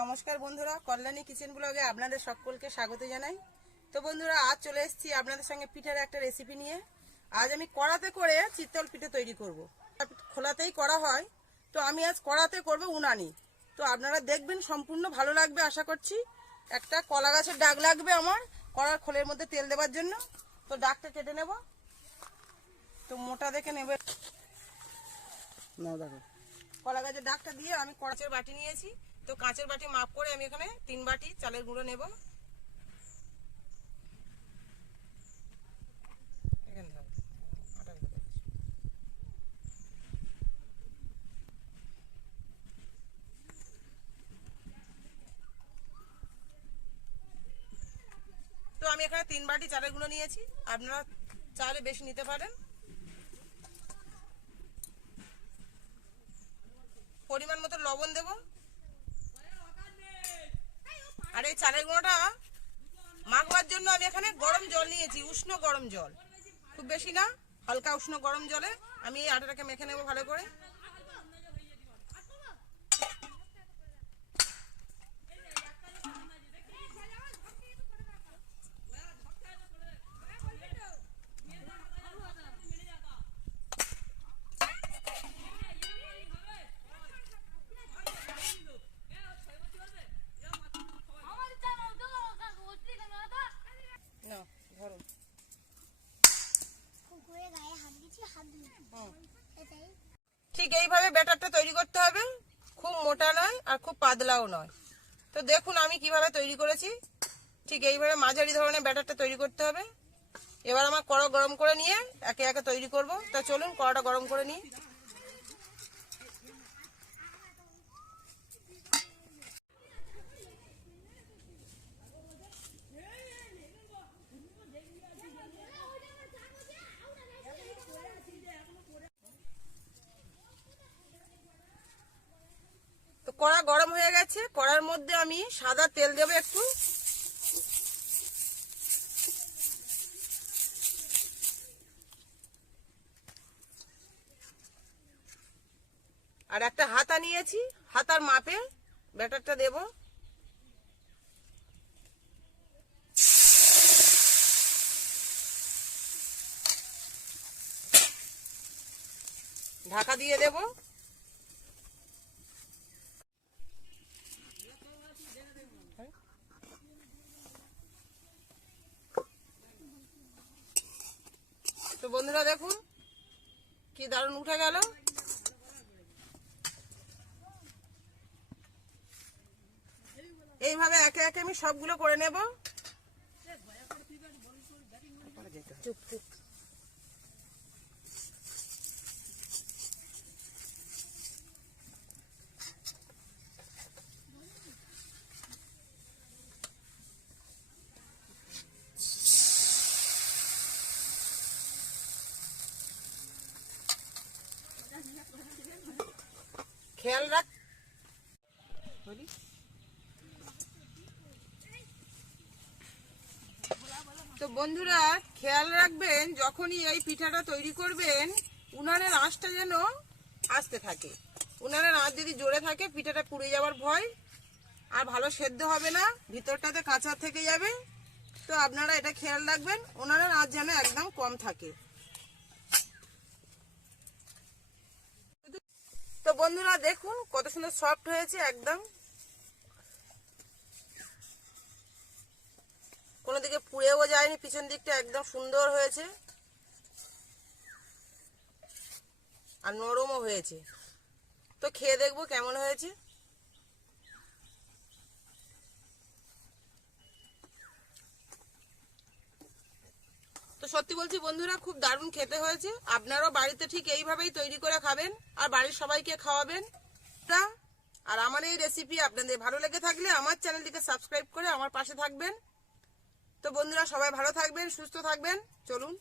নমস্কার বন্ধুরা, কল্যাণী কিচেন ব্লগে আপনাদের সকলকে স্বাগত জানাই। তো বন্ধুরা, আজ চলে এসেছি আপনাদের সঙ্গে পিঠার একটা রেসিপি নিয়ে। আজ আমি কড়াতে করে চিতল পিঠে তৈরি করব। খোলাতেই করা হয়, তো আমি আজ কড়াতে করব উনানি। তো আপনারা দেখবেন, সম্পূর্ণ ভালো লাগবে আশা করছি। একটা কলা গাছের ডাগ লাগবে আমার কড়ার খোলের মধ্যে তেল দেওয়ার জন্য। তো ডাগটা কেটে নেব, তো মোটা দেখে নেবে। কলা গাছের ডাগটা দিয়ে আমি কাঁচের বাটি নিয়েছি। তো কাঁচের বাটি মাপ করে আমি এখানে 3 বাটি চালের গুঁড়ো নেব। তো আমি এখানে 3 বাটি চালের গুঁড়ো নিয়েছি, আপনারা চাইলে বেশি নিতে পারেন। পরিমাণ মতো লবণ দেব। আর এই চালের গুঁড়োটা মাখবার জন্য আমি এখানে গরম জল নিয়েছি, উষ্ণ গরম জল, খুব বেশি না, হালকা উষ্ণ গরম জলে আমি এই আটাটাকে মেখে নেব ভালো করে। ঠিক এইভাবে ব্যাটারটা তৈরি করতে হবে, খুব মোটা নয় আর খুব পাতলাও নয়। তো দেখুন আমি কিভাবে তৈরি করেছি, ঠিক এইভাবে মাঝারি ধরনের ব্যাটারটা তৈরি করতে হবে। এবার আমার কড়া গরম করে নিয়ে একে একে তৈরি করব। তা চলুন কড়াটা গরম করে নিই। তো কড়া গরম হয়ে গেছে, কড়ার মধ্যে আমি সাদা তেল দেবো একটু। আর একটা হাতা নিয়েছি, হাতার মাপে ব্যাটারটা দেব। ঢাকা দিয়ে দেব। তো বন্ধুরা দেখুন কি দারুণ উঠে গেল। এইভাবে একে একে আমি সবগুলো করে নেব। খেয়াল রাখ, তো বন্ধুরা খেয়াল রাখবেন, যখনই এই পিঠাটা তৈরি করবেন উনানের আঁচটা যেন আস্তে থাকে। উনানের আঁচ যদি জোরে থাকে পিঠাটা পুড়ে যাওয়ার ভয়, আর ভালো সেদ্ধ হবে না, ভিতরটাতে কাঁচা থেকে যাবে। তো আপনারা এটা খেয়াল রাখবেন, উনানের আঁচ যেন একদম কম থাকে। তো বন্ধুরা দেখুন কত সুন্দর সফট হয়েছে, একদম কোনো দিকে পুড়েও যায়নি, পিছন দিকটা একদম সুন্দর হয়েছে আর নরমও হয়েছে। তো খেয়ে দেখবো কেমন হয়েছে। তো সত্যি বলছি বন্ধুরা, খুব দারুণ খেতে হয়েছে। আপনারাও বাড়িতে ঠিক এইভাবেই তৈরি করে খাবেন আর বাড়ির সবাইকে খাওয়াবেন। আর আমার এই রেসিপি আপনাদের ভালো লেগে থাকলে আমার চ্যানেলটিকে সাবস্ক্রাইব করে আমার পাশে থাকবেন। তো বন্ধুরা সবাই ভালো থাকবেন, সুস্থ থাকবেন। চলুন।